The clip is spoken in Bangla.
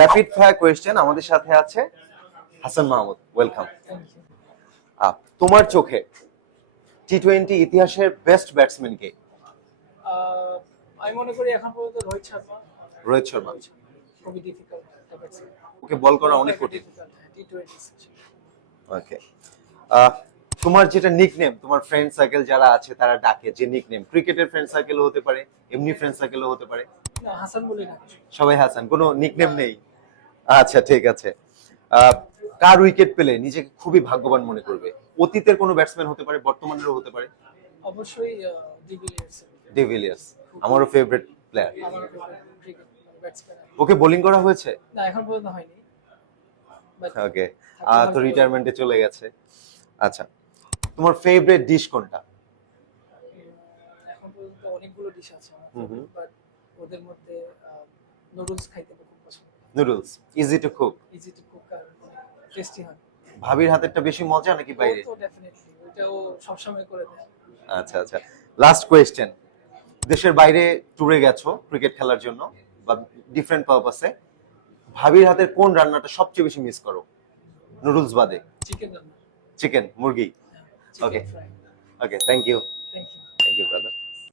র্যাপিড ফায়ার কোয়েশ্চেন আমাদের সাথে আছে হাসান মাহমুদ ওয়েলকাম তোমার চোখে টি টোয়েন্টি ইতিহাসের বেস্ট ব্যাটসম্যান কে? আমি মনে করি এখন পর্যন্ত রোহিত শর্মা। রোহিত শর্মা। খুবই ডিফিকাল্ট ওকে বল করা অনেক কঠিন। Twenty okay. তোমার যেটা নিকনেম তোমার ফ্রেন্ড সার্কেল যারা আছে তারা ডাকে যে নিকনেম ক্রিকেটের ফ্রেন্ড সার্কেলও হতে পারে এমনি ফ্রেন্ড সার্কেলও হতে পারে। হাসান বলে না সবাই হাসান কোনো নিকনেম নেই। আচ্ছা ঠিক আছে। কার উইকেট পেলে নিজেকে খুবই ভাগ্যবান মনে করবে? অতীতের কোনো ব্যাটসম্যান হতে পারে বর্তমানেরও হতে পারে? অবশ্যই ডিভিলিয়ার্স ডিভিলিয়ার্স আমারও ফেভারিট প্লেয়ার ওকে বোলিং করা হয়েছে? না এখন পর্যন্ত হয়নি। ওকে তো রিটায়ারমেন্টে চলে গেছে। আচ্ছা তোমার ফেভারিট ডিশ কোনটা? এখন পর্যন্ত অনেকগুলো ডিশ আছে। বাট ওদের মধ্যে নুডলস খাইতে noodles easy to cook easy to cook tasty হয়। ভাবির হাতেরটা বেশি মজা নাকি বাইরে? ও তো ডেফিনেটলি ওইটাও সবসময় করে দেয়। আচ্ছা আচ্ছা। লাস্ট কোয়েশ্চেন দেশের বাইরে ট্যুরে গেছো ক্রিকেট খেলার জন্য বা ডিফারেন্ট পারপাসে ভাবির হাতের কোন রান্নাটা সবচেয়ে বেশি মিস করো? নুডলস বাদে। চিকেন রান্না। চিকেন মুরগি। Okay okay thank you thank you thank you brother